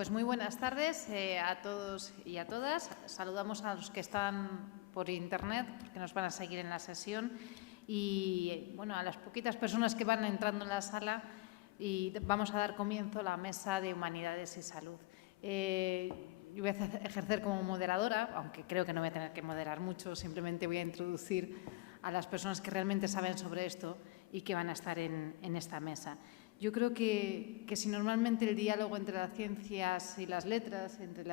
Pues muy buenas tardes a todos y a todas. Saludamos a los que están por Internet, porque nos van a seguir en la sesión, y bueno, a las poquitas personas que van entrando en la sala, y vamos a dar comienzo a la Mesa de Humanidades y Salud. Yo voy a ejercer como moderadora, aunque creo que no voy a tener que moderar mucho, simplemente voy a introducir a las personas que realmente saben sobre esto y que van a estar en esta mesa. Yo creo que si normalmente el diálogo entre las ciencias y las letras, entre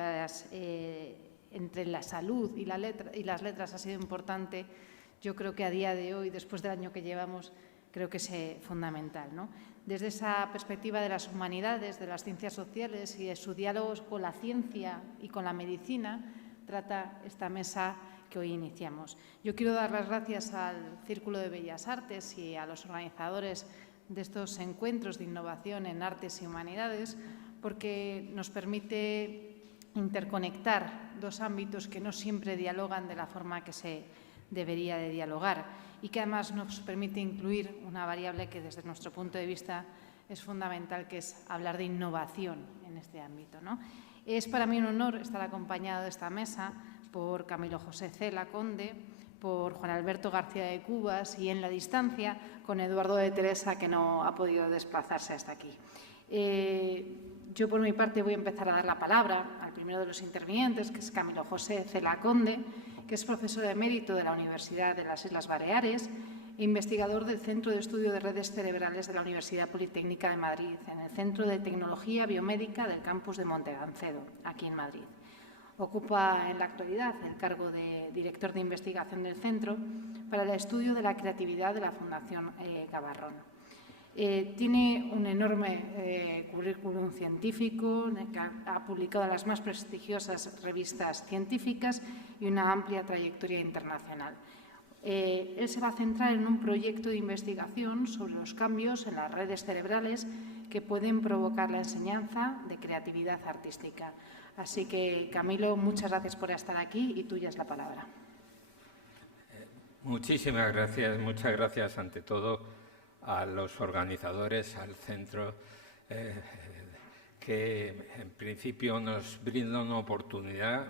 la salud y las letras ha sido importante, yo creo que a día de hoy, después del año que llevamos, creo que es fundamental, ¿no? Desde esa perspectiva de las humanidades, de las ciencias sociales y de su diálogo con la ciencia y con la medicina, trata esta mesa que hoy iniciamos. Yo quiero dar las gracias al Círculo de Bellas Artes y a los organizadores de estos encuentros de innovación en artes y humanidades, porque nos permite interconectar dos ámbitos que no siempre dialogan de la forma que se debería de dialogar y que además nos permite incluir una variable que desde nuestro punto de vista es fundamental, que es hablar de innovación en este ámbito, ¿no? Es para mí un honor estar acompañado de esta mesa por Camilo José Cela Conde, por Juan Alberto García de Cubas y en la distancia con Eduardo de Teresa, que no ha podido desplazarse hasta aquí. Yo, por mi parte, voy a empezar a dar la palabra al primero de los intervinientes, que es Camilo José Cela Conde, que es profesor emérito de la Universidad de las Islas Baleares e investigador del Centro de Estudio de Redes Cerebrales de la Universidad Politécnica de Madrid, en el Centro de Tecnología Biomédica del campus de Montegancedo, aquí en Madrid. Ocupa en la actualidad el cargo de director de investigación del Centro para el Estudio de la Creatividad de la Fundación Gavarrón. Tiene un enorme currículum científico, que ha publicado en las más prestigiosas revistas científicas y una amplia trayectoria internacional. Él se va a centrar en un proyecto de investigación sobre los cambios en las redes cerebrales que pueden provocar la enseñanza de creatividad artística. Así que, Camilo, muchas gracias por estar aquí y tuya es la palabra. Muchísimas muchas gracias ante todo a los organizadores, al centro, que en principio nos brinda una oportunidad,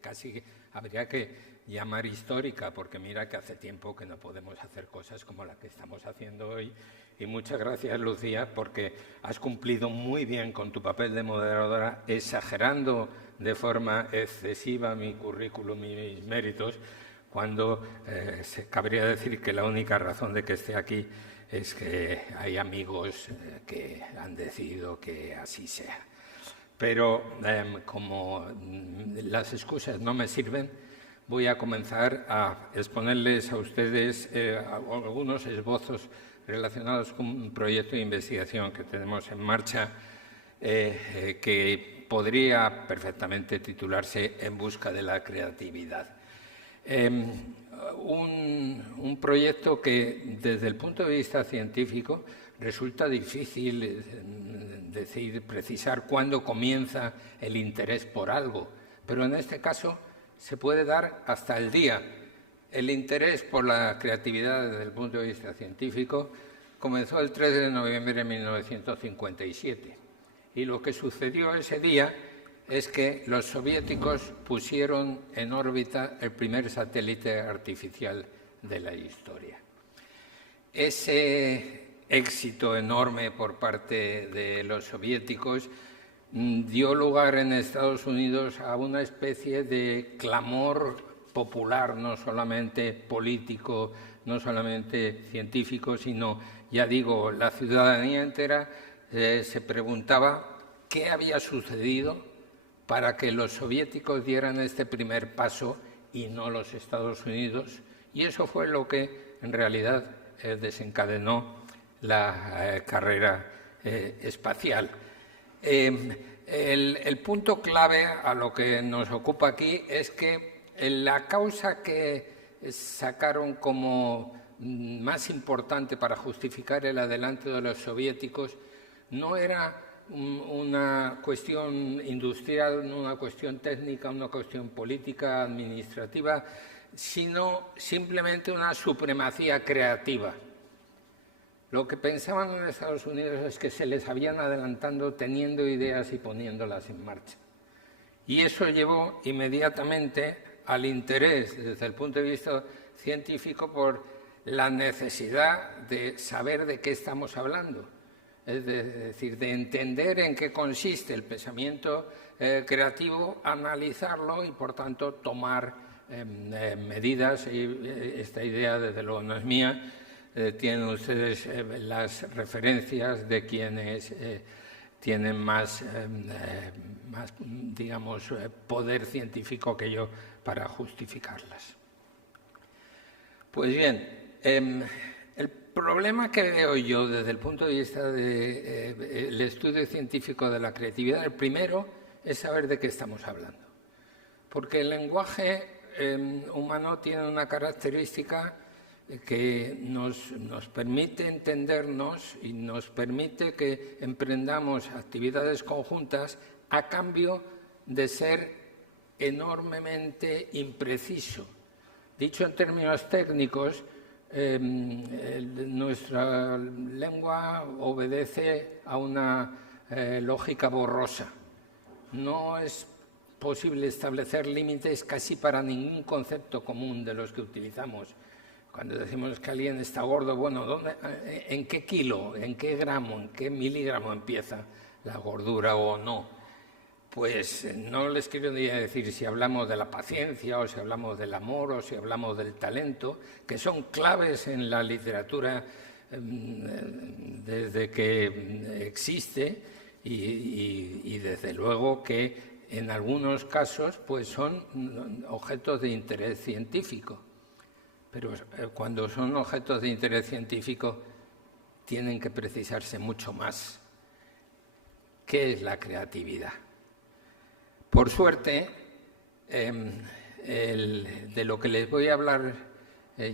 casi habría que llamar histórica, porque mira que hace tiempo que no podemos hacer cosas como la que estamos haciendo hoy. Y muchas gracias, Lucía, porque has cumplido muy bien con tu papel de moderadora, exagerando de forma excesiva mi currículum y mis méritos, cuando se cabría decir que la única razón de que esté aquí es que hay amigos que han decidido que así sea. Pero como las excusas no me sirven, voy a comenzar a exponerles a ustedes algunos esbozos relacionados con un proyecto de investigación que tenemos en marcha, que podría perfectamente titularse En busca de la creatividad. Un proyecto que, desde el punto de vista científico, resulta difícil precisar cuándo comienza el interés por algo, pero en este caso se puede dar hasta el día. El interés por la creatividad desde el punto de vista científico comenzó el 3 de noviembre de 1957 y lo que sucedió ese día es que los soviéticos pusieron en órbita el primer satélite artificial de la historia. Ese éxito enorme por parte de los soviéticos dio lugar en Estados Unidos a una especie de clamor popular, no solamente político, no solamente científico, sino, ya digo, la ciudadanía entera se preguntaba qué había sucedido para que los soviéticos dieran este primer paso y no los Estados Unidos. Y eso fue lo que, en realidad, desencadenó la carrera espacial. El punto clave a lo que nos ocupa aquí es que la causa que sacaron como más importante para justificar el adelanto de los soviéticos no era una cuestión industrial, no una cuestión técnica, una cuestión política, administrativa, sino simplemente una supremacía creativa. lo que pensaban en Estados Unidos es que se les habían adelantado teniendo ideas y poniéndolas en marcha. Y eso llevó inmediatamente al interés desde el punto de vista científico por la necesidad de saber de qué estamos hablando. Es decir, de entender en qué consiste el pensamiento creativo, analizarlo y, por tanto, tomar medidas. Y esta idea, desde luego, no es mía. Tienen ustedes las referencias de quienes tienen más digamos, poder científico que yo para justificarlas. Pues bien, el problema que veo yo desde el punto de vista del estudio científico de la creatividad, el primero es saber de qué estamos hablando. Porque el lenguaje humano tiene una característica que nos permite entendernos y nos permite que emprendamos actividades conjuntas a cambio de ser enormemente impreciso. Dicho en términos técnicos, nuestra lengua obedece a una lógica borrosa. No es posible establecer límites casi para ningún concepto común de los que utilizamos. Cuando decimos que alguien está gordo, bueno, ¿en qué kilo, en qué gramo, en qué miligramo empieza la gordura o no? Pues no les quiero ni decir si hablamos de la paciencia o si hablamos del amor o si hablamos del talento, que son claves en la literatura desde que existe y desde luego que en algunos casos pues son objetos de interés científico. Pero cuando son objetos de interés científico tienen que precisarse mucho más. ¿Qué es la creatividad? Por suerte, de lo que les voy a hablar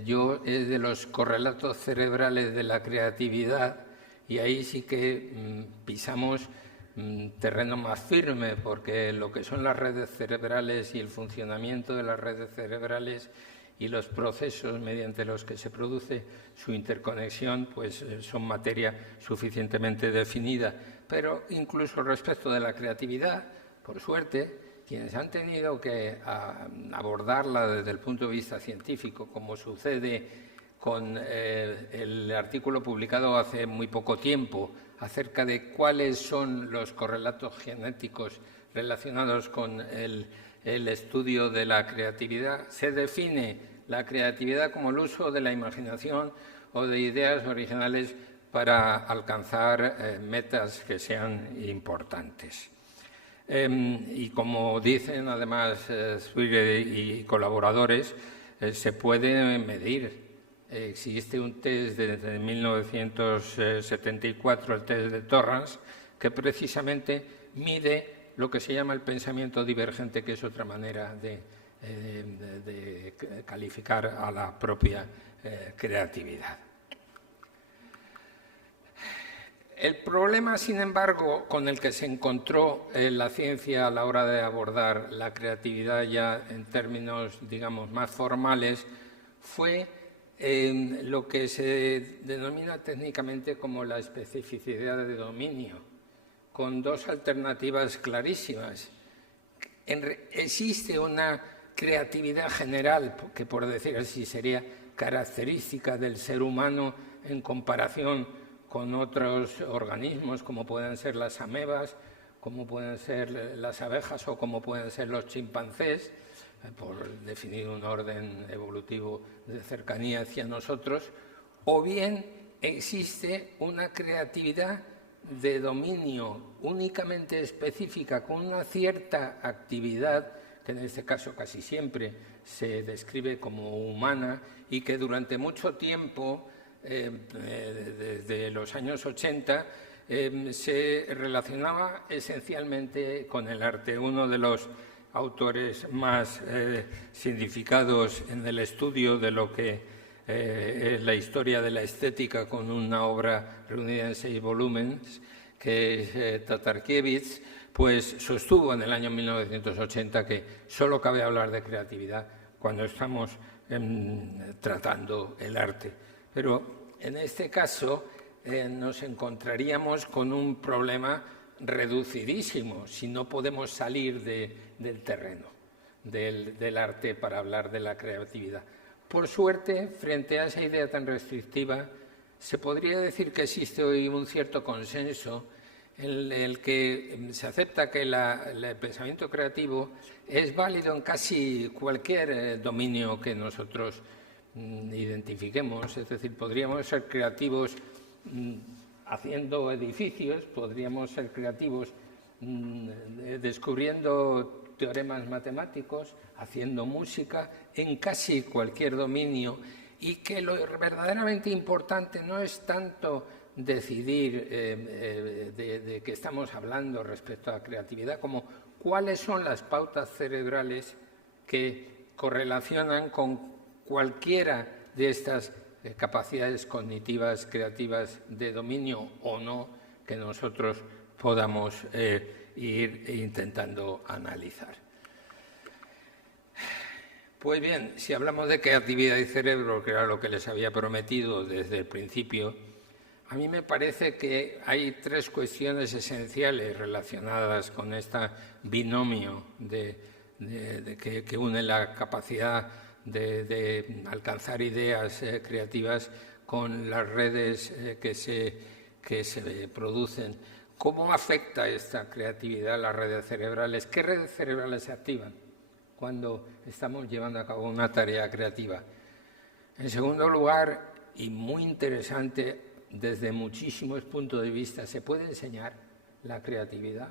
yo es de los correlatos cerebrales de la creatividad, y ahí sí que pisamos terreno más firme, porque lo que son las redes cerebrales y el funcionamiento de las redes cerebrales y los procesos mediante los que se produce su interconexión, pues son materia suficientemente definida. Pero incluso respecto de la creatividad, por suerte, quienes han tenido que abordarla desde el punto de vista científico, como sucede con el artículo publicado hace muy poco tiempo acerca de cuáles son los correlatos genéticos relacionados con el estudio de la creatividad, se define la creatividad como el uso de la imaginación o de ideas originales para alcanzar metas que sean importantes. Y como dicen además Zwirred y colaboradores, se puede medir. Existe un test desde 1974, el test de Torrance, que precisamente mide lo que se llama el pensamiento divergente, que es otra manera de calificar a la propia creatividad. El problema, sin embargo, con el que se encontró la ciencia a la hora de abordar la creatividad ya en términos, digamos, más formales, fue lo que se denomina técnicamente como la especificidad de dominio, con dos alternativas clarísimas. Existe una creatividad general, que por decir así sería característica del ser humano en comparación con otros organismos, como pueden ser las amebas, como pueden ser las abejas o como pueden ser los chimpancés, por definir un orden evolutivo de cercanía hacia nosotros, o bien existe una creatividad de dominio únicamente específica con una cierta actividad, que en este caso casi siempre se describe como humana y que durante mucho tiempo, desde los años 80, se relacionaba esencialmente con el arte. Uno de los autores más significados en el estudio de lo que es la historia de la estética, con una obra reunida en 6 volúmenes, que es Tatarkiewicz, pues sostuvo en el año 1980 que solo cabe hablar de creatividad cuando estamos tratando el arte. Pero en este caso nos encontraríamos con un problema reducidísimo si no podemos salir del terreno del arte para hablar de la creatividad. Por suerte, frente a esa idea tan restrictiva, se podría decir que existe hoy un cierto consenso en el que se acepta que el pensamiento creativo es válido en casi cualquier dominio que nosotros identifiquemos. Es decir, podríamos ser creativos haciendo edificios, podríamos ser creativos descubriendo teoremas matemáticos, haciendo música, en casi cualquier dominio, y que lo verdaderamente importante no es tanto decidir de qué estamos hablando respecto a la creatividad, como cuáles son las pautas cerebrales que correlacionan con cualquiera de estas capacidades cognitivas, creativas de dominio o no que nosotros podamos ir intentando analizar. Pues bien, si hablamos de creatividad y cerebro, que era lo que les había prometido desde el principio, a mí me parece que hay tres cuestiones esenciales relacionadas con este binomio que une la capacidad de alcanzar ideas creativas con las redes que se producen. ¿Cómo afecta esta creatividad a las redes cerebrales? ¿Qué redes cerebrales se activan cuando estamos llevando a cabo una tarea creativa? En segundo lugar, y muy interesante desde muchísimos puntos de vista, ¿se puede enseñar la creatividad?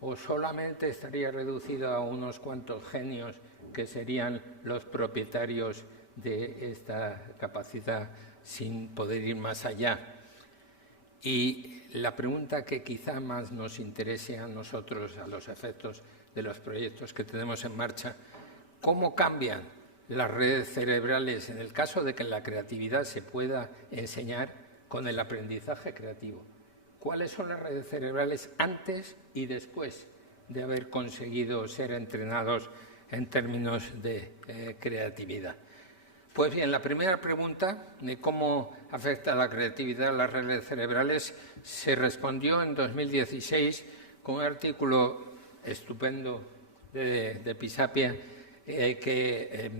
¿O solamente estaría reducida a unos cuantos genios que serían los propietarios de esta capacidad sin poder ir más allá? Y la pregunta que quizá más nos interese a nosotros, a los efectos de los proyectos que tenemos en marcha, ¿cómo cambian las redes cerebrales en el caso de que la creatividad se pueda enseñar con el aprendizaje creativo? ¿Cuáles son las redes cerebrales antes y después de haber conseguido ser entrenados en términos de creatividad? Pues bien, la primera pregunta de cómo afecta la creatividad a las redes cerebrales se respondió en 2016 con un artículo estupendo de Pisapia que,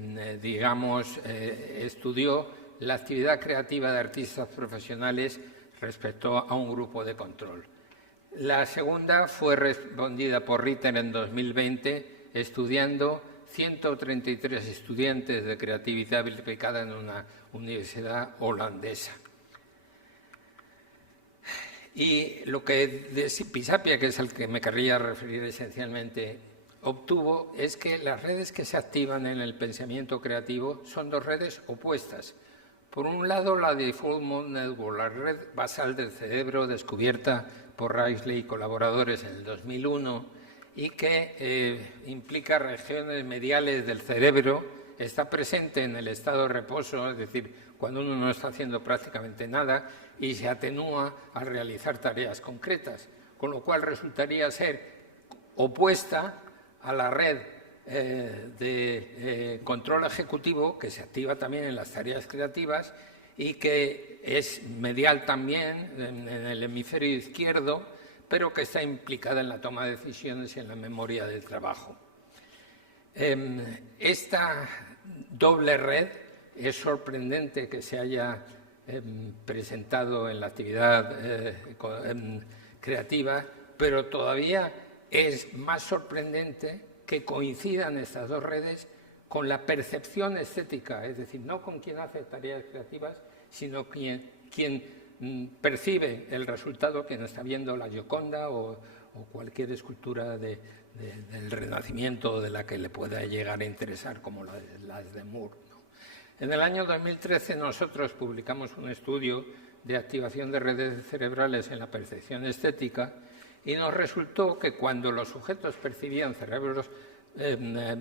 estudió la actividad creativa de artistas profesionales respecto a un grupo de control. La segunda fue respondida por Ritter en 2020, estudiando 133 estudiantes de creatividad aplicada en una universidad holandesa. Y lo que Pisapia, que es el que me querría referir esencialmente, obtuvo es que las redes que se activan en el pensamiento creativo son dos redes opuestas. Por un lado, la Default Mode Network, la red basal del cerebro descubierta por Risley y colaboradores en el 2001, y que implica regiones mediales del cerebro, está presente en el estado de reposo, es decir, cuando uno no está haciendo prácticamente nada, y se atenúa al realizar tareas concretas, con lo cual resultaría ser opuesta a la red de control ejecutivo, que se activa también en las tareas creativas y que es medial también en el hemisferio izquierdo, pero que está implicada en la toma de decisiones y en la memoria del trabajo. Esta doble red es sorprendente que se haya presentado en la actividad creativa, pero todavía es más sorprendente que coincidan estas dos redes con la percepción estética, es decir, no con quien hace tareas creativas, sino quien percibe el resultado, quien está viendo la Gioconda o cualquier escultura del Renacimiento de la que le pueda llegar a interesar, como las de Moore, ¿no? En el año 2013 nosotros publicamos un estudio de activación de redes cerebrales en la percepción estética y nos resultó que cuando los sujetos percibían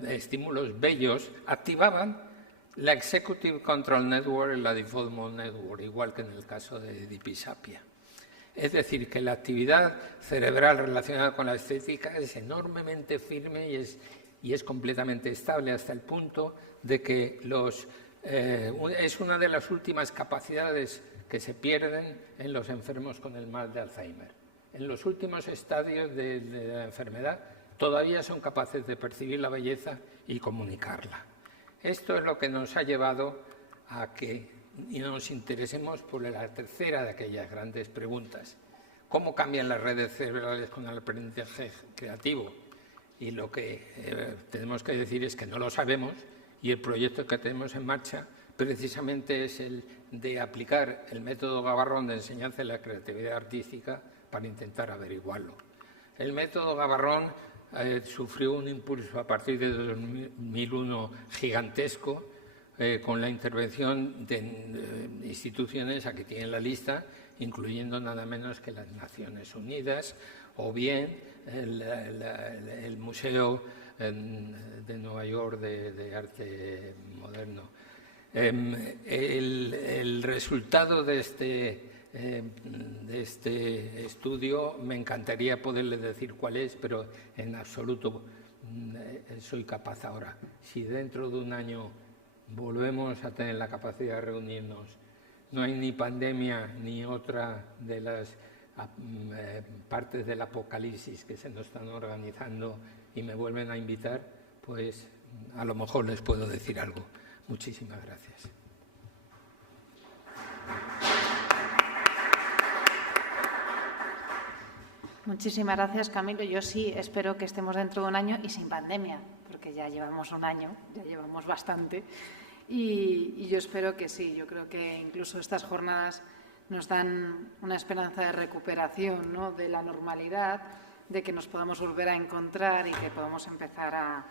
estímulos bellos, activaban la Executive Control Network y la Default Mode Network, igual que en el caso de Pisapia. Es decir, que la actividad cerebral relacionada con la estética es enormemente firme y es completamente estable, hasta el punto de que es una de las últimas capacidades que se pierden en los enfermos con el mal de Alzheimer. En los últimos estadios de la enfermedad todavía son capaces de percibir la belleza y comunicarla. Esto es lo que nos ha llevado a que nos interesemos por la tercera de aquellas grandes preguntas. ¿Cómo cambian las redes cerebrales con el aprendizaje creativo? Y lo que tenemos que decir es que no lo sabemos, y el proyecto que tenemos en marcha precisamente es el de aplicar el método Gabarrón de enseñanza de la creatividad artística para intentar averiguarlo. El método Gabarrón sufrió un impulso a partir de 2001 gigantesco, con la intervención de instituciones, aquí tienen la lista, incluyendo nada menos que las Naciones Unidas, o bien el Museo de Nueva York de Arte Moderno. El resultado de este estudio, me encantaría poderle decir cuál es, pero en absoluto soy capaz ahora. Si dentro de un año volvemos a tener la capacidad de reunirnos, no hay ni pandemia ni otra de las partes del apocalipsis que se nos están organizando y me vuelven a invitar, pues a lo mejor les puedo decir algo. Muchísimas gracias. Muchísimas gracias, Camilo. Yo sí espero que estemos dentro de un año y sin pandemia, porque ya llevamos un año, ya llevamos bastante. Y yo espero que sí. Yo creo que incluso estas jornadas nos dan una esperanza de recuperación, ¿no?, de la normalidad, de que nos podamos volver a encontrar y que podamos empezar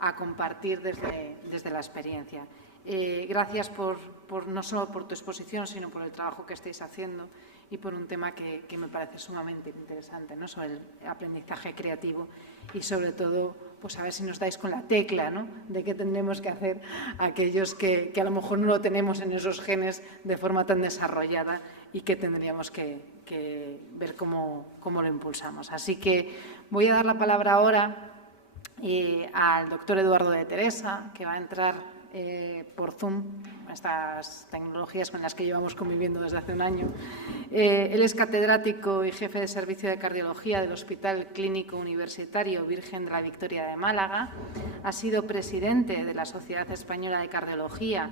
a compartir desde la experiencia. Gracias no solo por tu exposición, sino por el trabajo que estáis haciendo y por un tema que me parece sumamente interesante, ¿no?, sobre el aprendizaje creativo y, sobre todo, pues a ver si nos dais con la tecla, ¿no?, de qué tendremos que hacer aquellos que a lo mejor no lo tenemos en esos genes de forma tan desarrollada y que tendríamos que ver cómo lo impulsamos. Así que voy a dar la palabra ahora al doctor Eduardo de Teresa, que va a entrar por Zoom, estas tecnologías con las que llevamos conviviendo desde hace un año. Él es catedrático y jefe de servicio de cardiología del Hospital Clínico Universitario Virgen de la Victoria de Málaga. Ha sido presidente de la Sociedad Española de Cardiología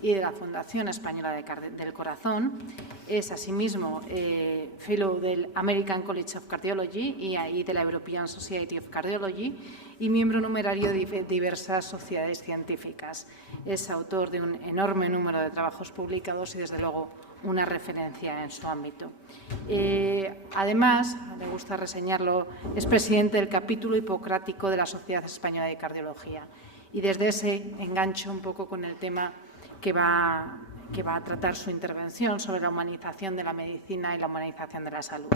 y de la Fundación Española del Corazón. Es asimismo fellow del American College of Cardiology y de la European Society of Cardiology y miembro numerario de diversas sociedades científicas. Es autor de un enorme número de trabajos publicados y, desde luego, una referencia en su ámbito. Además, me gusta reseñarlo, es presidente del capítulo hipocrático de la Sociedad Española de Cardiología. Y desde ese engancho un poco con el tema que va a tratar su intervención sobre la humanización de la medicina y la humanización de la salud.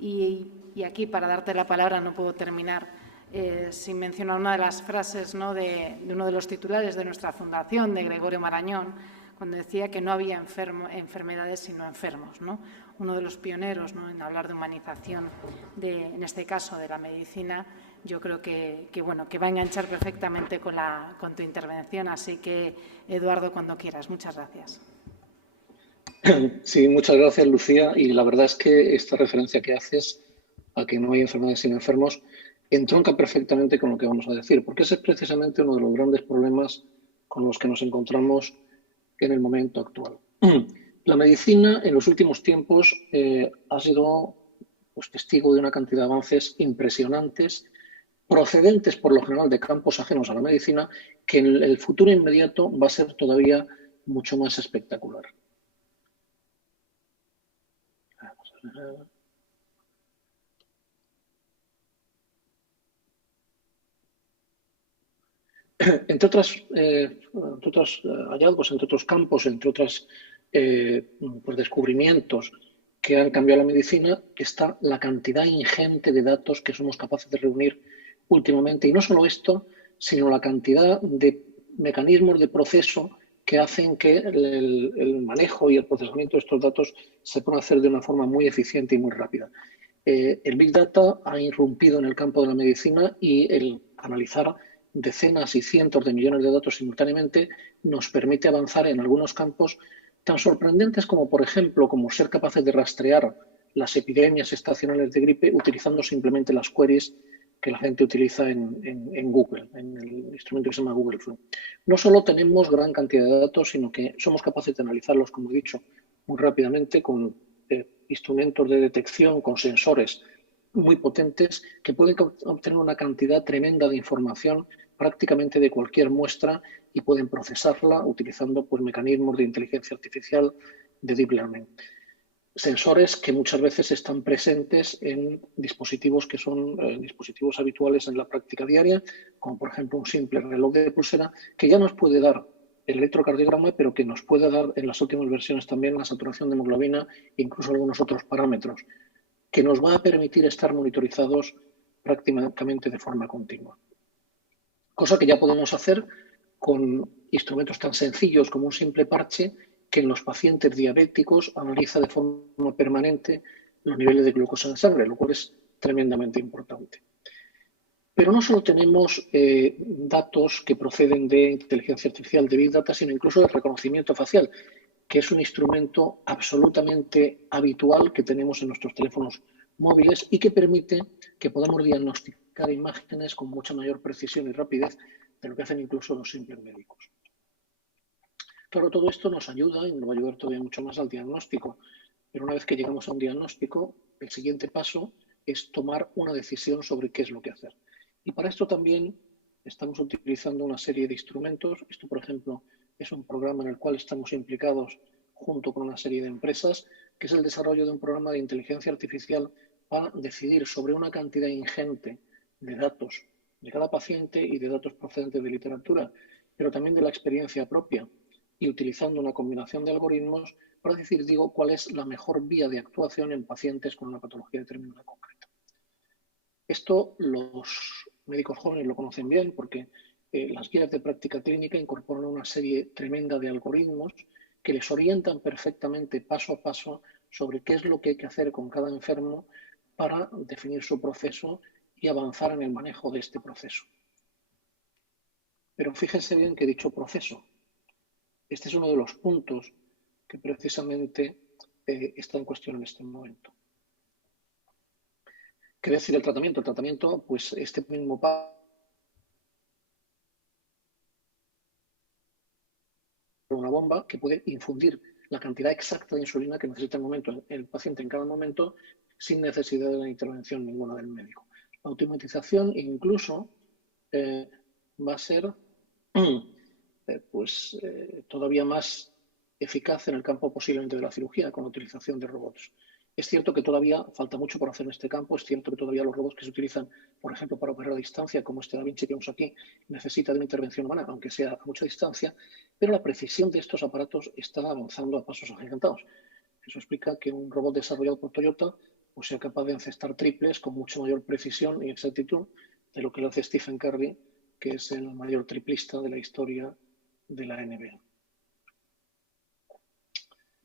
Y aquí, para darte la palabra, no puedo terminar sin mencionar una de las frases, ¿no?, de uno de los titulares de nuestra fundación, de Gregorio Marañón, cuando decía que no había enfermedades sino enfermos, ¿no? Uno de los pioneros, ¿no?, en hablar de humanización, en este caso de la medicina. Yo creo que va a enganchar perfectamente con tu intervención. Así que, Eduardo, cuando quieras. Muchas gracias. Sí, muchas gracias, Lucía. Y la verdad es que esta referencia que haces a que no hay enfermedades sino enfermos entronca perfectamente con lo que vamos a decir, porque ese es precisamente uno de los grandes problemas con los que nos encontramos en el momento actual. La medicina en los últimos tiempos ha sido testigo de una cantidad de avances impresionantes, procedentes por lo general de campos ajenos a la medicina, que en el futuro inmediato va a ser todavía mucho más espectacular. Entre otros hallazgos, entre otros campos, entre otros descubrimientos que han cambiado la medicina, está la cantidad ingente de datos que somos capaces de reunir últimamente. Y no solo esto, sino la cantidad de mecanismos de proceso que hacen que el manejo y el procesamiento de estos datos se puedan hacer de una forma muy eficiente y muy rápida. El Big Data ha irrumpido en el campo de la medicina y el analizar decenas y cientos de millones de datos simultáneamente nos permite avanzar en algunos campos tan sorprendentes como, por ejemplo, como ser capaces de rastrear las epidemias estacionales de gripe utilizando simplemente las queries que la gente utiliza en Google, en el instrumento que se llama Google Flu. No solo tenemos gran cantidad de datos, sino que somos capaces de analizarlos, como he dicho, muy rápidamente con instrumentos de detección, con sensores muy potentes que pueden obtener una cantidad tremenda de información prácticamente de cualquier muestra y pueden procesarla utilizando pues, mecanismos de inteligencia artificial de deep learning. Sensores que muchas veces están presentes en dispositivos que son dispositivos habituales en la práctica diaria, como por ejemplo un simple reloj de pulsera, que ya nos puede dar el electrocardiograma, pero que nos puede dar en las últimas versiones también la saturación de hemoglobina e incluso algunos otros parámetros, que nos va a permitir estar monitorizados prácticamente de forma continua. Cosa que ya podemos hacer con instrumentos tan sencillos como un simple parche que en los pacientes diabéticos analiza de forma permanente los niveles de glucosa en sangre, lo cual es tremendamente importante. Pero no solo tenemos datos que proceden de inteligencia artificial, de Big Data, sino incluso de reconocimiento facial, que es un instrumento absolutamente habitual que tenemos en nuestros teléfonos móviles y que permite que podamos diagnosticar imágenes con mucha mayor precisión y rapidez de lo que hacen incluso los simples médicos. Claro, todo esto nos ayuda y nos va a ayudar todavía mucho más al diagnóstico, pero una vez que llegamos a un diagnóstico, el siguiente paso es tomar una decisión sobre qué es lo que hacer. Y para esto también estamos utilizando una serie de instrumentos. Esto, por ejemplo, es un programa en el cual estamos implicados junto con una serie de empresas, que es el desarrollo de un programa de inteligencia artificial para decidir sobre una cantidad ingente de datos de cada paciente y de datos procedentes de literatura, pero también de la experiencia propia, y utilizando una combinación de algoritmos para decir, cuál es la mejor vía de actuación en pacientes con una patología determinada concreta. Esto los médicos jóvenes lo conocen bien porque las guías de práctica clínica incorporan una serie tremenda de algoritmos que les orientan perfectamente paso a paso sobre qué es lo que hay que hacer con cada enfermo para definir su proceso y avanzar en el manejo de este proceso. Pero fíjense bien que he dicho proceso. Este es uno de los puntos que precisamente está en cuestión en este momento. ¿Qué decir del tratamiento? El tratamiento, pues este mismo paso, una bomba que puede infundir la cantidad exacta de insulina que necesita el paciente en cada momento sin necesidad de la intervención ninguna del médico. La automatización incluso va a ser todavía más eficaz en el campo posiblemente de la cirugía con la utilización de robots. Es cierto que todavía falta mucho por hacer en este campo, es cierto que todavía los robots que se utilizan, por ejemplo, para operar a distancia, como este Da Vinci que vemos aquí, necesita de una intervención humana, aunque sea a mucha distancia, pero la precisión de estos aparatos está avanzando a pasos agigantados. Eso explica que un robot desarrollado por Toyota pues, sea capaz de encestar triples con mucha mayor precisión y exactitud de lo que lo hace Stephen Curry, que es el mayor triplista de la historia de la NBA.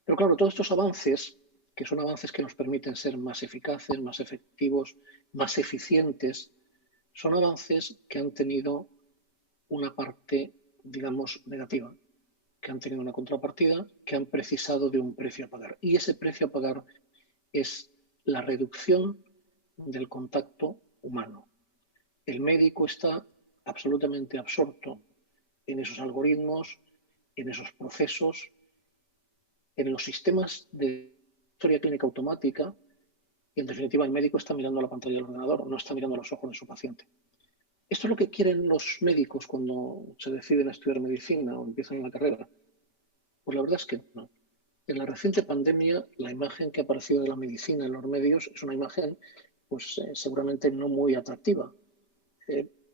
Pero claro, todos estos avances, que son avances que nos permiten ser más eficaces, más efectivos, más eficientes, son avances que han tenido una parte, digamos, negativa, que han tenido una contrapartida, que han precisado de un precio a pagar. Y ese precio a pagar es la reducción del contacto humano. El médico está absolutamente absorto en esos algoritmos, en esos procesos, en los sistemas de historia clínica automática, y en definitiva el médico está mirando a la pantalla del ordenador, no está mirando a los ojos de su paciente. ¿Esto es lo que quieren los médicos cuando se deciden a estudiar medicina o empiezan la carrera? Pues la verdad es que no. En la reciente pandemia, la imagen que ha aparecido de la medicina en los medios es una imagen pues, seguramente no muy atractiva.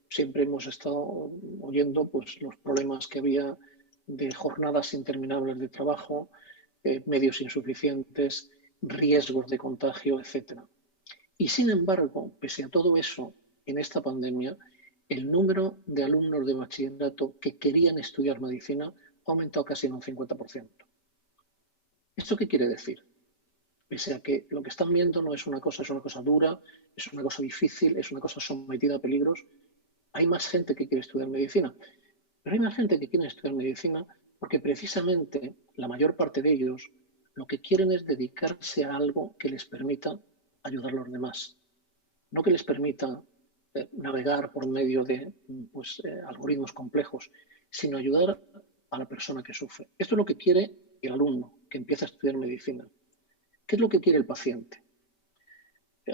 Siempre hemos estado oyendo pues, los problemas que había de jornadas interminables de trabajo, medios insuficientes, riesgos de contagio, etc. Y sin embargo, pese a todo eso, en esta pandemia, el número de alumnos de bachillerato que querían estudiar medicina ha aumentado casi en un 50%. ¿Esto qué quiere decir? Pese a que lo que están viendo no es una cosa dura, es una cosa difícil, es una cosa sometida a peligros, hay más gente que quiere estudiar medicina. Pero hay más gente que quiere estudiar medicina Porque precisamente la mayor parte de ellos lo que quieren es dedicarse a algo que les permita ayudar a los demás, no que les permita navegar por medio de algoritmos complejos, sino ayudar a la persona que sufre. Esto es lo que quiere el alumno que empieza a estudiar medicina. ¿Qué es lo que quiere el paciente?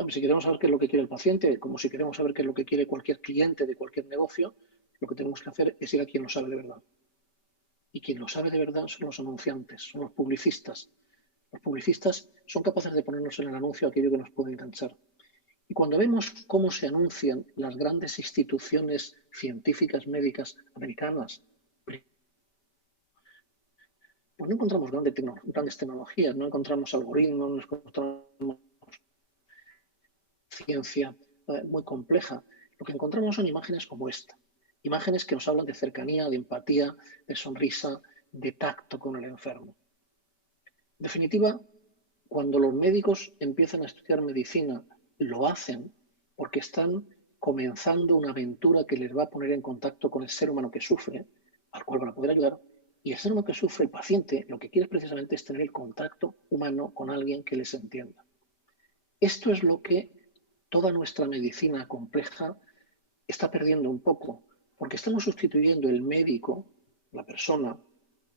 Si queremos saber qué es lo que quiere el paciente, como si queremos saber qué es lo que quiere cualquier cliente de cualquier negocio, lo que tenemos que hacer es ir a quien lo sabe de verdad. Y quien lo sabe de verdad son los anunciantes, son los publicistas. Los publicistas son capaces de ponernos en el anuncio aquello que nos puede enganchar. Y cuando vemos cómo se anuncian las grandes instituciones científicas médicas americanas, pues no encontramos grandes tecnologías, no encontramos algoritmos, no encontramos ciencia muy compleja. Lo que encontramos son imágenes como esta. Imágenes que nos hablan de cercanía, de empatía, de sonrisa, de tacto con el enfermo. En definitiva, cuando los médicos empiezan a estudiar medicina, lo hacen porque están comenzando una aventura que les va a poner en contacto con el ser humano que sufre, al cual van a poder ayudar, y el ser humano que sufre, el paciente, lo que quiere precisamente es tener el contacto humano con alguien que les entienda. Esto es lo que toda nuestra medicina compleja está perdiendo un poco, porque estamos sustituyendo el médico, la persona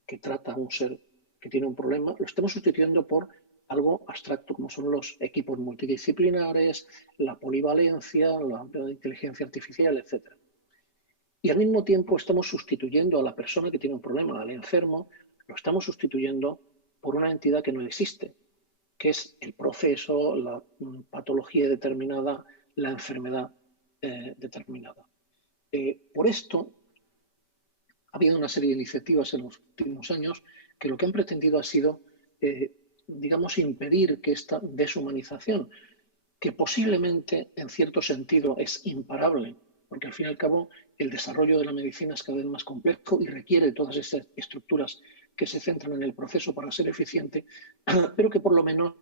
que trata a un ser que tiene un problema, lo estamos sustituyendo por algo abstracto como son los equipos multidisciplinares, la polivalencia, la inteligencia artificial, etc. Y al mismo tiempo estamos sustituyendo a la persona que tiene un problema, al enfermo, lo estamos sustituyendo por una entidad que no existe, que es el proceso, la patología determinada, la enfermedad determinada. Por esto, ha habido una serie de iniciativas en los últimos años que lo que han pretendido ha sido, digamos, impedir que esta deshumanización, que posiblemente en cierto sentido es imparable, porque al fin y al cabo el desarrollo de la medicina es cada vez más complejo y requiere todas esas estructuras que se centran en el proceso para ser eficiente, pero que por lo menos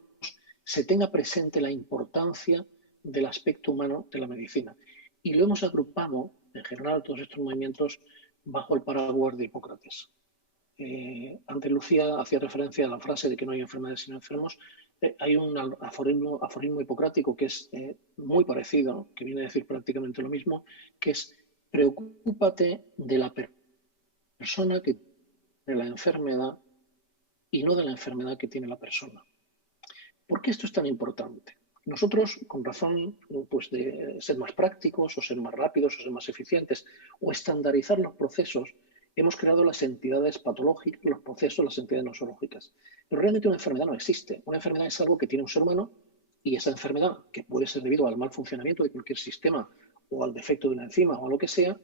se tenga presente la importancia del aspecto humano de la medicina. Y lo hemos agrupado, en general, todos estos movimientos bajo el paraguas de Hipócrates. Antes Lucía hacía referencia a la frase de que no hay enfermedades sino enfermos. Hay un aforismo hipocrático que es muy parecido, que viene a decir prácticamente lo mismo, que es: preocúpate de la persona que tiene la enfermedad y no de la enfermedad que tiene la persona. ¿Por qué esto es tan importante? Nosotros, con razón pues, de ser más prácticos o ser más rápidos o ser más eficientes o estandarizar los procesos, hemos creado las entidades patológicas, los procesos, las entidades nosológicas. Pero realmente una enfermedad no existe. Una enfermedad es algo que tiene un ser humano y esa enfermedad, que puede ser debido al mal funcionamiento de cualquier sistema o al defecto de una enzima o a lo que sea,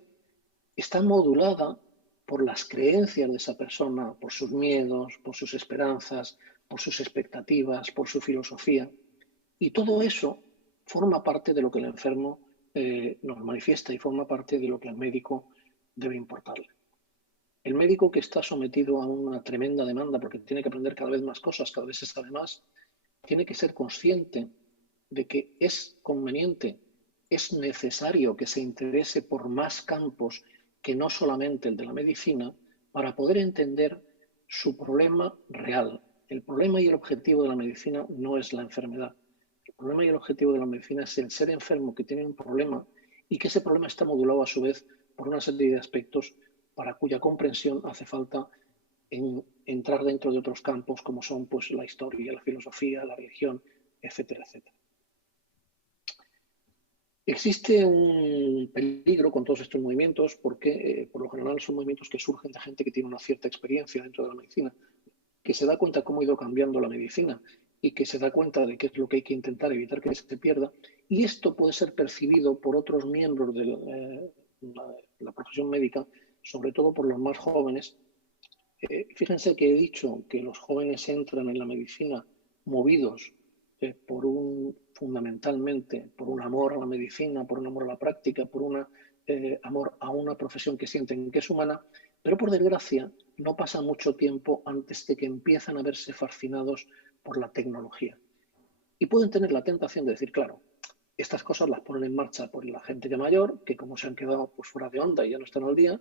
está modulada por las creencias de esa persona, por sus miedos, por sus esperanzas, por sus expectativas, por su filosofía. Y todo eso forma parte de lo que el enfermo nos manifiesta y forma parte de lo que al médico debe importarle. El médico que está sometido a una tremenda demanda porque tiene que aprender cada vez más cosas, cada vez se sabe más, tiene que ser consciente de que es conveniente, es necesario que se interese por más campos que no solamente el de la medicina para poder entender su problema real. El problema y el objetivo de la medicina no es la enfermedad. El problema y el objetivo de la medicina es el ser enfermo que tiene un problema y que ese problema está modulado a su vez por una serie de aspectos para cuya comprensión hace falta entrar dentro de otros campos como son pues, la historia, la filosofía, la religión, etcétera, etcétera. Existe un peligro con todos estos movimientos porque por lo general son movimientos que surgen de gente que tiene una cierta experiencia dentro de la medicina, que se da cuenta cómo ha ido cambiando la medicina y que se da cuenta de qué es lo que hay que intentar evitar que se pierda. Y esto puede ser percibido por otros miembros de la profesión médica, sobre todo por los más jóvenes. Fíjense que he dicho que los jóvenes entran en la medicina movidos fundamentalmente por un amor a la medicina, por un amor a la práctica, por un amor a una profesión que sienten que es humana, pero por desgracia no pasa mucho tiempo antes de que empiezan a verse fascinados por la tecnología. Y pueden tener la tentación de decir, claro, estas cosas las ponen en marcha por la gente ya mayor, que como se han quedado pues, fuera de onda y ya no están al día,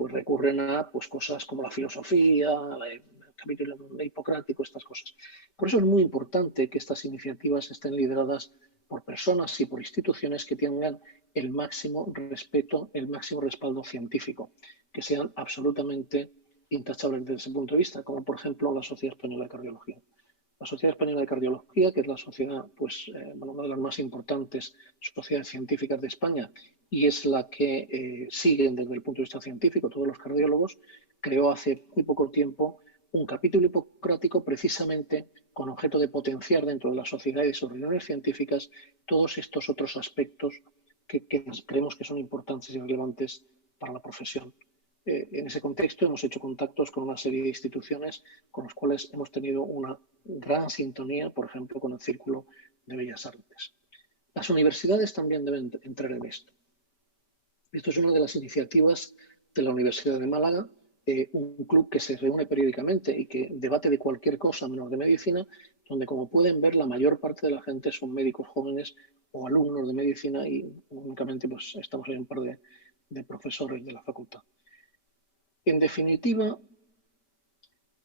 pues recurren a pues, cosas como la filosofía, el capítulo hipocrático, estas cosas. Por eso es muy importante que estas iniciativas estén lideradas por personas y por instituciones que tengan el máximo respeto, el máximo respaldo científico, que sean absolutamente intachables desde ese punto de vista, como por ejemplo la Sociedad Española de Cardiología. La Sociedad Española de Cardiología, que es la sociedad, pues, una de las más importantes sociedades científicas de España y es la que siguen desde el punto de vista científico todos los cardiólogos, creó hace muy poco tiempo un capítulo hipocrático precisamente con objeto de potenciar dentro de la sociedad y de sus reuniones científicas todos estos otros aspectos que creemos que son importantes y relevantes para la profesión. En ese contexto hemos hecho contactos con una serie de instituciones con las cuales hemos tenido una gran sintonía, por ejemplo, con el Círculo de Bellas Artes. Las universidades también deben entrar en esto. Esto es una de las iniciativas de la Universidad de Málaga, un club que se reúne periódicamente y que debate de cualquier cosa menos de medicina, donde, como pueden ver, la mayor parte de la gente son médicos jóvenes o alumnos de medicina y únicamente pues, estamos ahí un par de profesores de la facultad. En definitiva,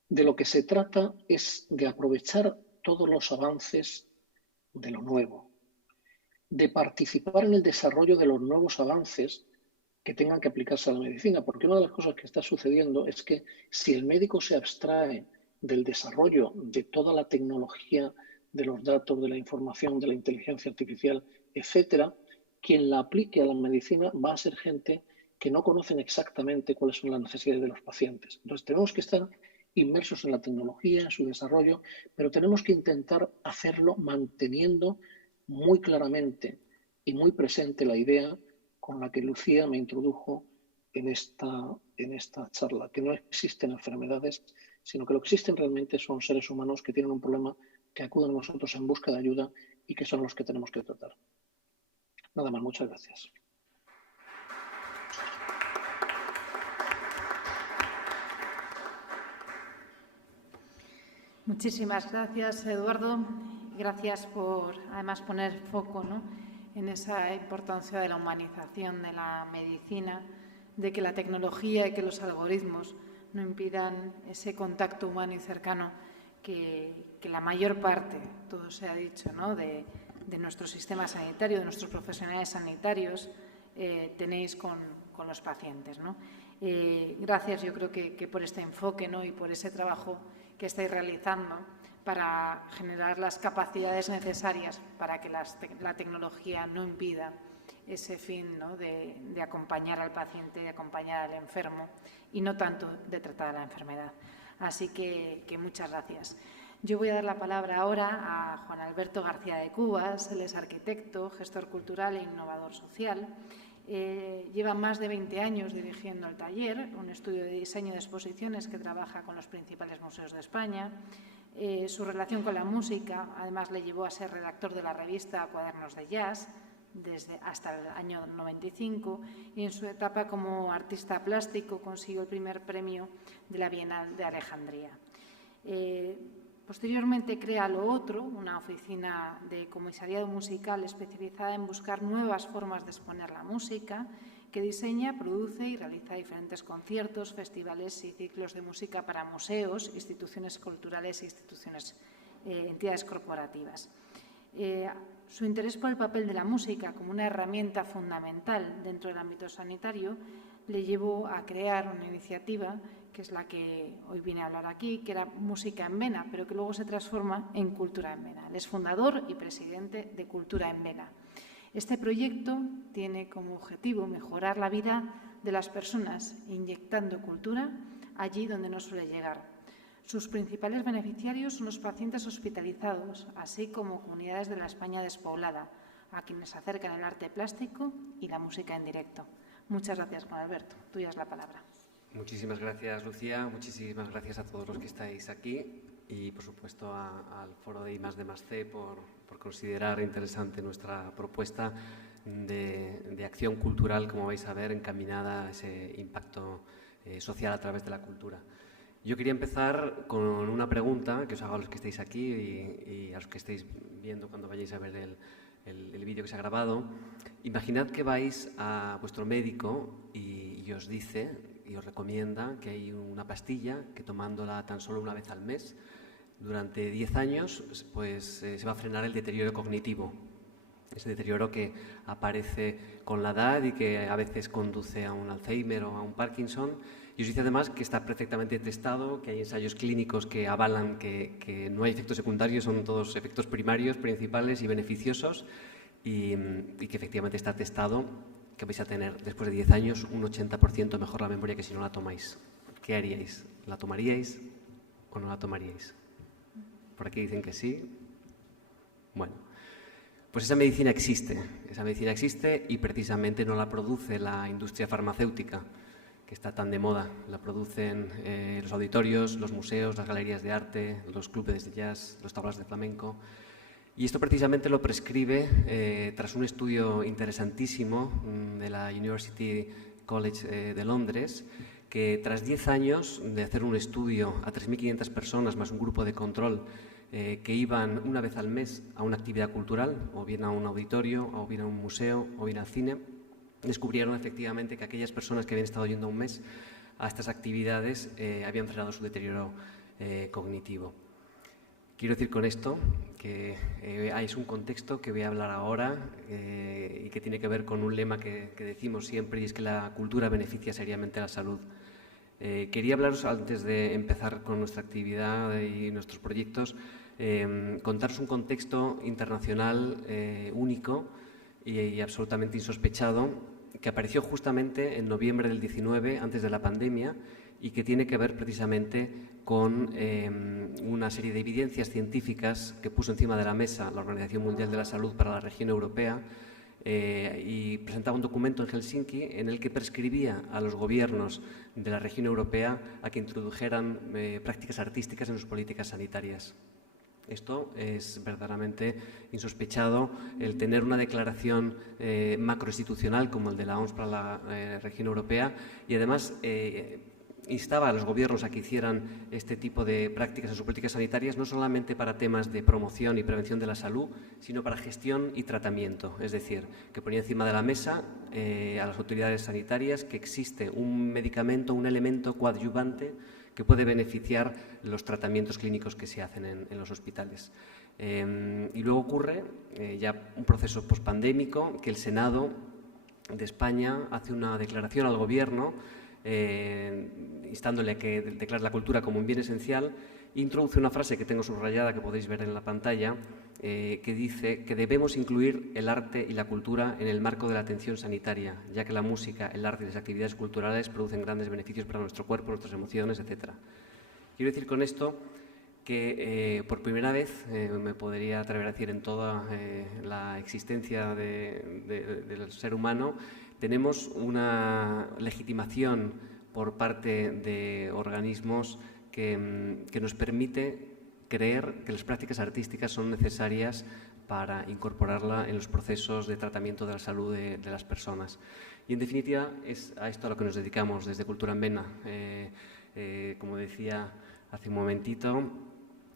de lo que se trata es de aprovechar todos los avances de lo nuevo, de participar en el desarrollo de los nuevos avances que tengan que aplicarse a la medicina, porque una de las cosas que está sucediendo es que si el médico se abstrae del desarrollo de toda la tecnología, de los datos, de la información, de la inteligencia artificial, etcétera, quien la aplique a la medicina va a ser gente que no conocen exactamente cuáles son las necesidades de los pacientes. Entonces tenemos que estar inmersos en la tecnología, en su desarrollo, pero tenemos que intentar hacerlo manteniendo muy claramente y muy presente la idea con la que Lucía me introdujo en esta charla, que no existen enfermedades, sino que lo que existen realmente son seres humanos que tienen un problema, que acuden a nosotros en busca de ayuda y que son los que tenemos que tratar. Nada más, muchas gracias. Muchísimas gracias, Eduardo. Gracias por, además, poner foco, ¿no?, en esa importancia de la humanización de la medicina, de que la tecnología y que los algoritmos no impidan ese contacto humano y cercano que la mayor parte, todo se ha dicho, ¿no?, de nuestro sistema sanitario, de nuestros profesionales sanitarios, tenéis con los pacientes, ¿no? Gracias, yo creo que por este enfoque, ¿no?, y por ese trabajo que estáis realizando para generar las capacidades necesarias para que la tecnología no impida ese fin, ¿no?, de acompañar al paciente, de acompañar al enfermo y no tanto de tratar la enfermedad. Así que muchas gracias. Yo voy a dar la palabra ahora a Juan Alberto García de Cubas. Él es arquitecto, gestor cultural e innovador social. Lleva más de 20 años dirigiendo el taller, un estudio de diseño de exposiciones que trabaja con los principales museos de España. Su relación con la música, además, le llevó a ser redactor de la revista Cuadernos de Jazz hasta el año 95 y en su etapa como artista plástico consiguió el primer premio de la Bienal de Alejandría. Posteriormente crea Lo Otro, una oficina de comisariado musical especializada en buscar nuevas formas de exponer la música, que diseña, produce y realiza diferentes conciertos, festivales y ciclos de música para museos, instituciones culturales e entidades corporativas. Su interés por el papel de la música como una herramienta fundamental dentro del ámbito sanitario le llevó a crear una iniciativa que es la que hoy viene a hablar aquí, que era Música en Vena, pero que luego se transforma en Cultura en Vena. Él es fundador y presidente de Cultura en Vena. Este proyecto tiene como objetivo mejorar la vida de las personas inyectando cultura allí donde no suele llegar. Sus principales beneficiarios son los pacientes hospitalizados, así como comunidades de la España despoblada, a quienes acercan el arte plástico y la música en directo. Muchas gracias, Juan Alberto. Tuya es la palabra. Muchísimas gracias, Lucía. Muchísimas gracias a todos los que estáis aquí y, por supuesto, al Foro de I+D+C por considerar interesante nuestra propuesta de acción cultural, como vais a ver, encaminada a ese impacto social a través de la cultura. Yo quería empezar con una pregunta que os hago a los que estáis aquí y a los que estáis viendo cuando vayáis a ver el vídeo que se ha grabado. Imaginad que vais a vuestro médico y os dice y os recomienda que hay una pastilla que tomándola tan solo una vez al mes, durante 10 años, pues se va a frenar el deterioro cognitivo. Ese deterioro que aparece con la edad y que a veces conduce a un Alzheimer o a un Parkinson. Y os dice además que está perfectamente testado, que hay ensayos clínicos que avalan que no hay efectos secundarios, son todos efectos primarios, principales y beneficiosos, y que efectivamente está testado que vais a tener después de 10 años un 80% mejor la memoria que si no la tomáis. ¿Qué haríais? ¿La tomaríais o no la tomaríais? Por aquí dicen que sí. Bueno, pues esa medicina existe y precisamente no la produce la industria farmacéutica, que está tan de moda. La producen los auditorios, los museos, las galerías de arte, los clubes de jazz, los tablas de flamenco. Y esto precisamente lo prescribe tras un estudio interesantísimo de la University College de Londres, que tras 10 años de hacer un estudio a 3.500 personas más un grupo de control que iban una vez al mes a una actividad cultural, o bien a un auditorio, o bien a un museo, o bien al cine, descubrieron efectivamente que aquellas personas que habían estado yendo un mes a estas actividades habían frenado su deterioro cognitivo. Quiero decir con esto que es un contexto que voy a hablar ahora y que tiene que ver con un lema que decimos siempre, y es que la cultura beneficia seriamente a la salud. Quería hablaros, antes de empezar con nuestra actividad y nuestros proyectos, contaros un contexto internacional único y absolutamente insospechado, que apareció justamente en noviembre del 19, antes de la pandemia, y que tiene que ver precisamente con una serie de evidencias científicas que puso encima de la mesa la Organización Mundial de la Salud para la región europea, y presentaba un documento en Helsinki en el que prescribía a los gobiernos de la región europea a que introdujeran prácticas artísticas en sus políticas sanitarias. Esto es verdaderamente insospechado, el tener una declaración macroinstitucional como el de la OMS para la región europea, y además instaba a los gobiernos a que hicieran este tipo de prácticas en sus políticas sanitarias, no solamente para temas de promoción y prevención de la salud, sino para gestión y tratamiento. Es decir, que ponía encima de la mesa a las autoridades sanitarias que existe un medicamento, un elemento coadyuvante que puede beneficiar los tratamientos clínicos que se hacen en los hospitales. Y luego ocurre ya un proceso pospandémico, que el Senado de España hace una declaración al Gobierno instándole a que declare la cultura como un bien esencial, introduce una frase que tengo subrayada, que podéis ver en la pantalla, que dice que debemos incluir el arte y la cultura en el marco de la atención sanitaria, ya que la música, el arte y las actividades culturales producen grandes beneficios para nuestro cuerpo, nuestras emociones, etc. Quiero decir con esto que por primera vez, me podría atrever a decir en toda la existencia del ser humano, tenemos una legitimación por parte de organismos que nos permite creer que las prácticas artísticas son necesarias para incorporarla en los procesos de tratamiento de la salud de las personas. Y, en definitiva, es a esto a lo que nos dedicamos desde Cultura en Vena. Como decía hace un momentito,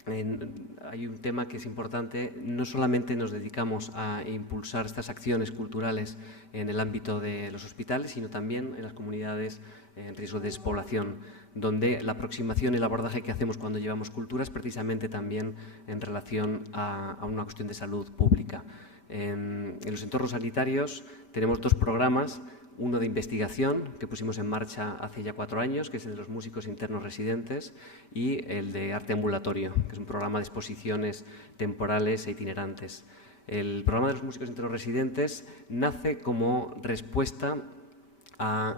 hay un tema que es importante. No solamente nos dedicamos a impulsar estas acciones culturales en el ámbito de los hospitales, sino también en las comunidades en riesgo de despoblación, donde la aproximación y el abordaje que hacemos cuando llevamos cultura es precisamente también en relación a una cuestión de salud pública. En los entornos sanitarios tenemos dos programas, uno de investigación que pusimos en marcha hace ya 4 años, que es el de los músicos internos residentes, y el de arte ambulatorio, que es un programa de exposiciones temporales e itinerantes. El programa de los músicos internos residentes nace como respuesta a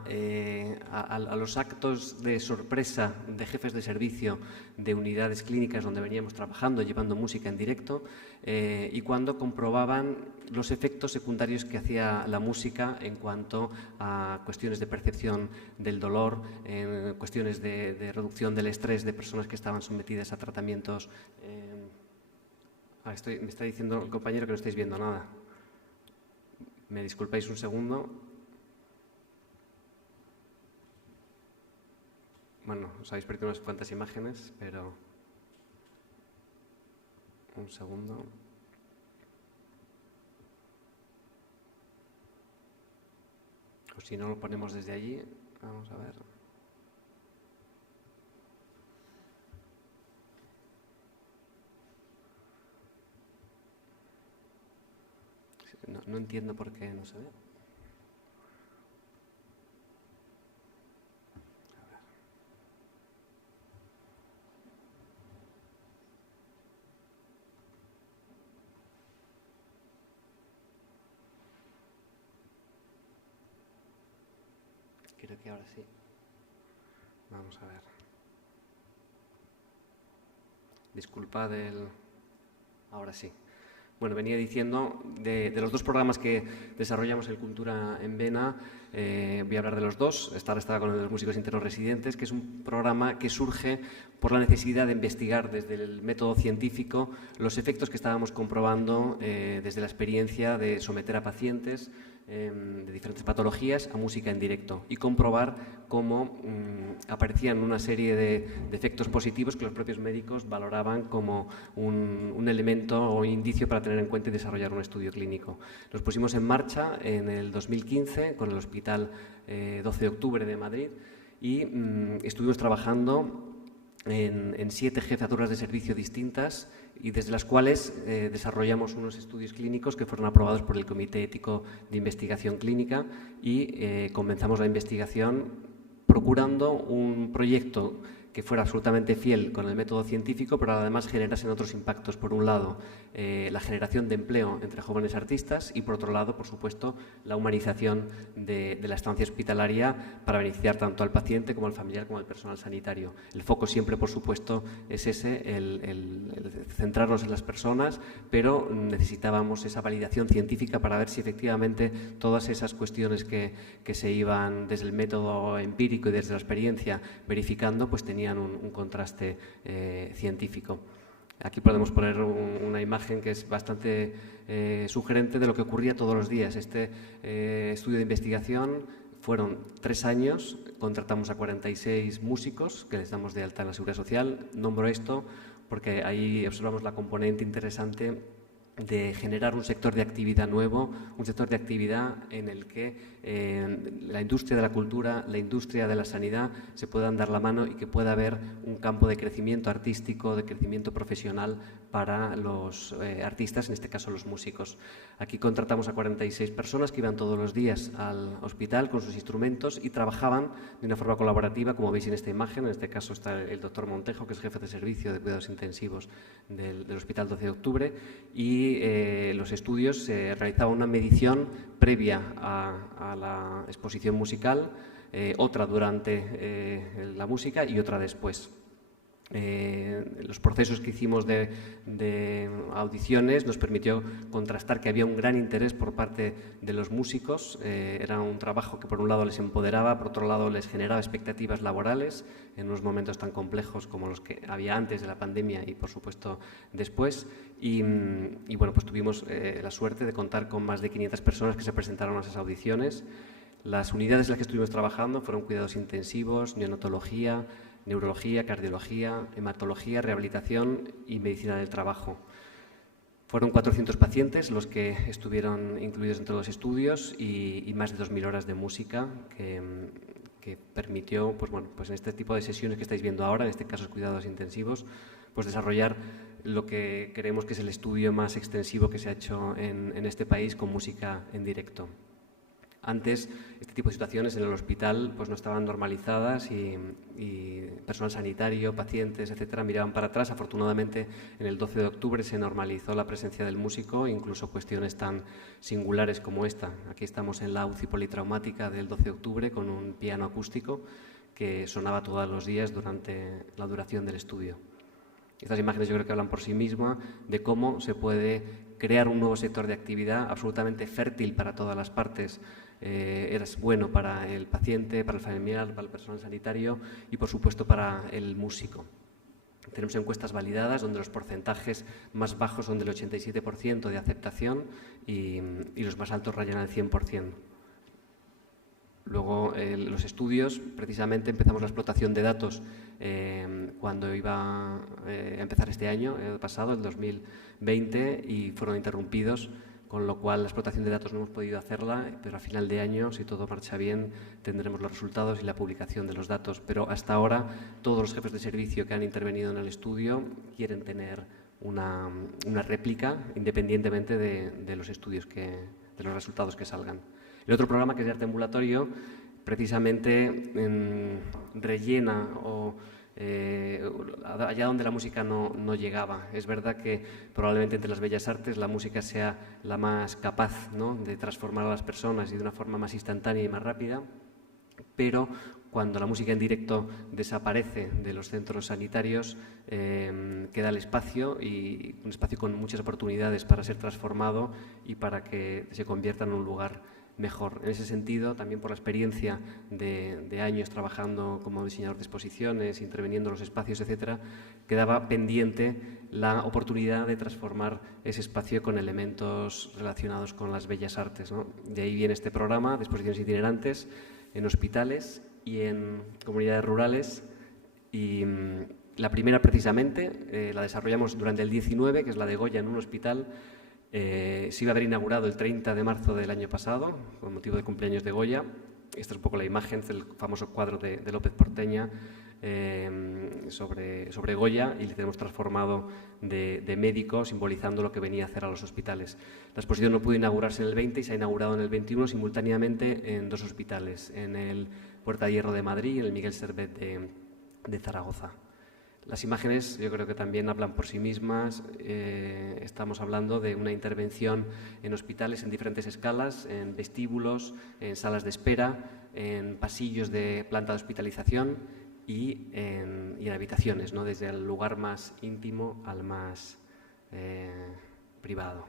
los actos de sorpresa de jefes de servicio de unidades clínicas donde veníamos trabajando, llevando música en directo, y cuando comprobaban los efectos secundarios que hacía la música en cuanto a cuestiones de percepción del dolor, en cuestiones de reducción del estrés de personas que estaban sometidas a tratamientos. Me está diciendo el compañero que no estáis viendo nada. ¿Me disculpáis un segundo? Bueno, os habéis perdido unas cuantas imágenes, pero un segundo. O si no, lo ponemos desde allí. Vamos a ver. no entiendo por qué no se ve. Creo que ahora sí. Vamos a ver. Disculpad ahora sí. Bueno, venía diciendo de los dos programas que desarrollamos en Cultura en Vena, voy a hablar de los dos. Esta estará con los músicos internos residentes, que es un programa que surge por la necesidad de investigar desde el método científico los efectos que estábamos comprobando desde la experiencia de someter a pacientes de diferentes patologías a música en directo y comprobar cómo aparecían una serie de efectos positivos que los propios médicos valoraban como un elemento o indicio para tener en cuenta y desarrollar un estudio clínico. Los pusimos en marcha en el 2015 con el Hospital 12 de Octubre de Madrid y estuvimos trabajando en 7 jefaturas de servicio distintas y desde las cuales desarrollamos unos estudios clínicos que fueron aprobados por el Comité Ético de Investigación Clínica y comenzamos la investigación procurando un proyecto que fuera absolutamente fiel con el método científico, pero además generasen otros impactos. Por un lado, la generación de empleo entre jóvenes artistas y, por otro lado, por supuesto, la humanización de la estancia hospitalaria para beneficiar tanto al paciente como al familiar como al personal sanitario. El foco siempre, por supuesto, es ese, el centrarnos en las personas, pero necesitábamos esa validación científica para ver si efectivamente todas esas cuestiones que se iban desde el método empírico y desde la experiencia verificando, pues tenían un contraste científico. Aquí podemos poner una imagen que es bastante sugerente de lo que ocurría todos los días. Este estudio de investigación fueron 3 años, contratamos a 46 músicos que les damos de alta en la Seguridad Social. Nombro esto porque ahí observamos la componente interesante de generar un sector de actividad nuevo, un sector de actividad en el que la industria de la cultura, la industria de la sanidad se puedan dar la mano y que pueda haber un campo de crecimiento artístico, de crecimiento profesional para los artistas, en este caso los músicos. Aquí contratamos a 46 personas que iban todos los días al hospital con sus instrumentos y trabajaban de una forma colaborativa, como veis en esta imagen. En este caso está el doctor Montejo, que es jefe de servicio de cuidados intensivos del Hospital 12 de Octubre, y los estudios se realizaba una medición previa a la exposición musical, otra durante la música y otra después. Los procesos que hicimos de audiciones nos permitió contrastar que había un gran interés por parte de los músicos. Era un trabajo que por un lado les empoderaba, por otro lado les generaba expectativas laborales en unos momentos tan complejos como los que había antes de la pandemia y por supuesto después. Y bueno, pues tuvimos la suerte de contar con más de 500 personas que se presentaron a esas audiciones. Las unidades en las que estuvimos trabajando fueron cuidados intensivos, neonatología, neurología, cardiología, hematología, rehabilitación y medicina del trabajo. Fueron 400 pacientes los que estuvieron incluidos entre los estudios y más de 2.000 horas de música que permitió, pues bueno, pues en este tipo de sesiones que estáis viendo ahora, en este caso cuidados intensivos, pues desarrollar lo que creemos que es el estudio más extensivo que se ha hecho en este país con música en directo. Antes, este tipo de situaciones en el hospital pues no estaban normalizadas y personal sanitario, pacientes, etcétera, miraban para atrás. Afortunadamente, en el 12 de octubre se normalizó la presencia del músico, incluso cuestiones tan singulares como esta. Aquí estamos en la UCI politraumática del 12 de octubre con un piano acústico que sonaba todos los días durante la duración del estudio. Estas imágenes yo creo que hablan por sí mismas de cómo se puede crear un nuevo sector de actividad absolutamente fértil para todas las partes. Era bueno para el paciente, para el familiar, para el personal sanitario y, por supuesto, para el músico. Tenemos encuestas validadas donde los porcentajes más bajos son del 87% de aceptación y los más altos rayan al 100%. Luego, los estudios, precisamente empezamos la explotación de datos cuando iba a empezar este año, el pasado, el 2020, y fueron interrumpidos, con lo cual la explotación de datos no hemos podido hacerla, pero a final de año, si todo marcha bien, tendremos los resultados y la publicación de los datos. Pero hasta ahora, todos los jefes de servicio que han intervenido en el estudio quieren tener una réplica, independientemente de los estudios que los resultados que salgan. El otro programa, que es de arte ambulatorio, precisamente rellena o allá donde la música no llegaba. Es verdad que probablemente entre las bellas artes la música sea la más capaz, ¿no?, de transformar a las personas y de una forma más instantánea y más rápida, pero cuando la música en directo desaparece de los centros sanitarios, queda el espacio, y un espacio con muchas oportunidades para ser transformado y para que se convierta en un lugar mejor. En ese sentido, también por la experiencia de años trabajando como diseñador de exposiciones, interviniendo en los espacios, etcétera, quedaba pendiente la oportunidad de transformar ese espacio con elementos relacionados con las bellas artes, ¿no? De ahí viene este programa de exposiciones itinerantes en hospitales y en comunidades rurales, y la primera precisamente la desarrollamos durante el 19, que es la de Goya en un hospital. Se iba a haber inaugurado el 30 de marzo del año pasado, con motivo de cumpleaños de Goya. Esta es un poco la imagen del famoso cuadro de López Porteña sobre Goya, y le tenemos transformado de médico, simbolizando lo que venía a hacer a los hospitales. La exposición no pudo inaugurarse en el 20 y se ha inaugurado en el 21 simultáneamente en 2 hospitales, en el Puerta de Hierro de Madrid y en el Miguel Servet de Zaragoza. Las imágenes yo creo que también hablan por sí mismas. Estamos hablando de una intervención en hospitales en diferentes escalas, en vestíbulos, en salas de espera, en pasillos de planta de hospitalización y en habitaciones, ¿no?, desde el lugar más íntimo al más privado.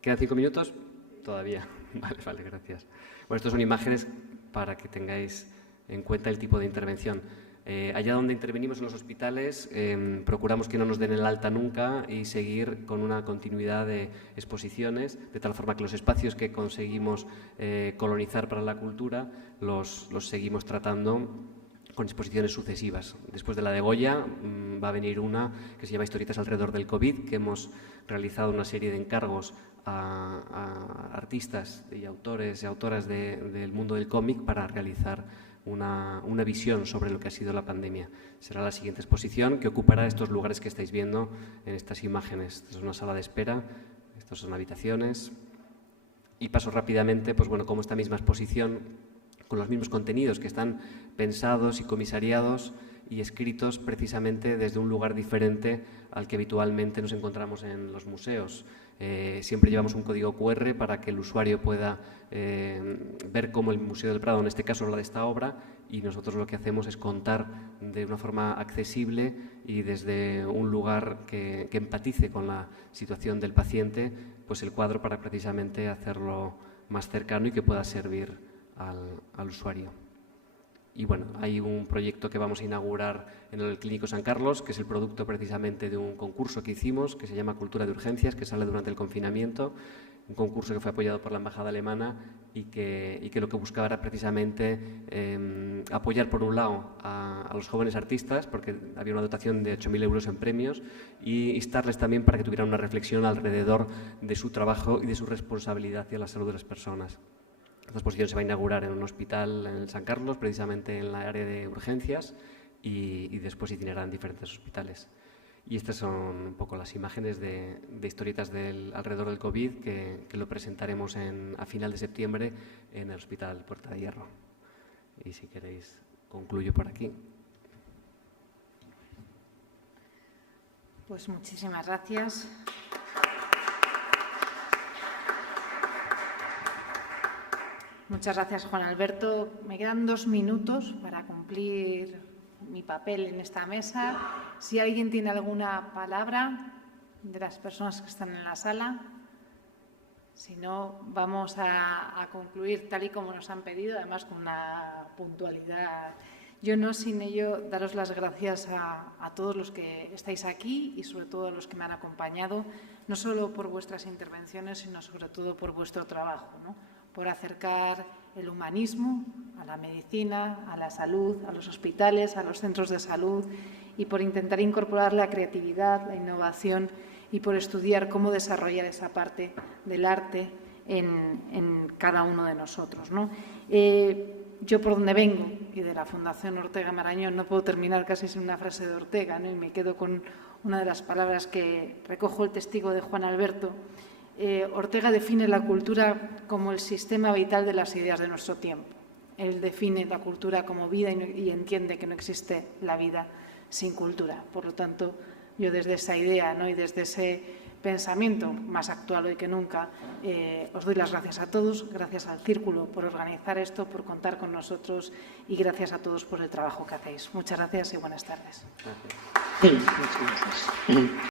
¿Quedan 5 minutos? Todavía. Vale, gracias. Bueno, estas son imágenes para que tengáis en cuenta el tipo de intervención. Allá donde intervenimos en los hospitales, procuramos que no nos den el alta nunca y seguir con una continuidad de exposiciones, de tal forma que los espacios que conseguimos colonizar para la cultura los seguimos tratando con exposiciones sucesivas. Después de la de Goya va a venir una que se llama Historietas alrededor del COVID, que hemos realizado una serie de encargos a artistas y autores y autoras del mundo del cómic para realizar una visión sobre lo que ha sido la pandemia. Será la siguiente exposición, que ocupará estos lugares que estáis viendo en estas imágenes. Esta es una sala de espera, estas son habitaciones. Y paso rápidamente, pues bueno, como esta misma exposición, con los mismos contenidos que están pensados y comisariados y escritos precisamente desde un lugar diferente al que habitualmente nos encontramos en los museos. Siempre llevamos un código QR para que el usuario pueda ver cómo el Museo del Prado, en este caso, habla de esta obra, y nosotros lo que hacemos es contar de una forma accesible y desde un lugar que empatice con la situación del paciente, pues el cuadro, para precisamente hacerlo más cercano y que pueda servir al usuario. Y bueno, hay un proyecto que vamos a inaugurar en el Clínico San Carlos, que es el producto precisamente de un concurso que hicimos, que se llama Cultura de Urgencias, que sale durante el confinamiento, un concurso que fue apoyado por la Embajada Alemana y que lo que buscaba era precisamente apoyar, por un lado, a los jóvenes artistas, porque había una dotación de 8.000 euros en premios, y instarles también para que tuvieran una reflexión alrededor de su trabajo y de su responsabilidad hacia la salud de las personas. Esta exposición se va a inaugurar en un hospital en el San Carlos, precisamente en la área de urgencias, y después itinerarán en diferentes hospitales. Y estas son un poco las imágenes de historietas alrededor del COVID que lo presentaremos a final de septiembre en el Hospital Puerta de Hierro. Y si queréis, concluyo por aquí. Pues muchísimas gracias. Muchas gracias, Juan Alberto. Me quedan 2 minutos para cumplir mi papel en esta mesa. Si alguien tiene alguna palabra de las personas que están en la sala, si no, vamos a concluir tal y como nos han pedido, además con una puntualidad. Yo no sin ello daros las gracias a todos los que estáis aquí y sobre todo a los que me han acompañado, no solo por vuestras intervenciones, sino sobre todo por vuestro trabajo, ¿no?, por acercar el humanismo a la medicina, a la salud, a los hospitales, a los centros de salud, y por intentar incorporar la creatividad, la innovación, y por estudiar cómo desarrollar esa parte del arte en cada uno de nosotros, ¿no? Yo, por donde vengo, y de la Fundación Ortega Marañón, no puedo terminar casi sin una frase de Ortega, ¿no? Y me quedo con una de las palabras que recojo el testigo de Juan Alberto, Ortega define la cultura como el sistema vital de las ideas de nuestro tiempo. Él define la cultura como vida y entiende que no existe la vida sin cultura. Por lo tanto, yo desde esa idea, ¿no?, y desde ese pensamiento más actual hoy que nunca, os doy las gracias a todos, gracias al Círculo por organizar esto, por contar con nosotros y gracias a todos por el trabajo que hacéis. Muchas gracias y buenas tardes. Gracias. Muchas gracias.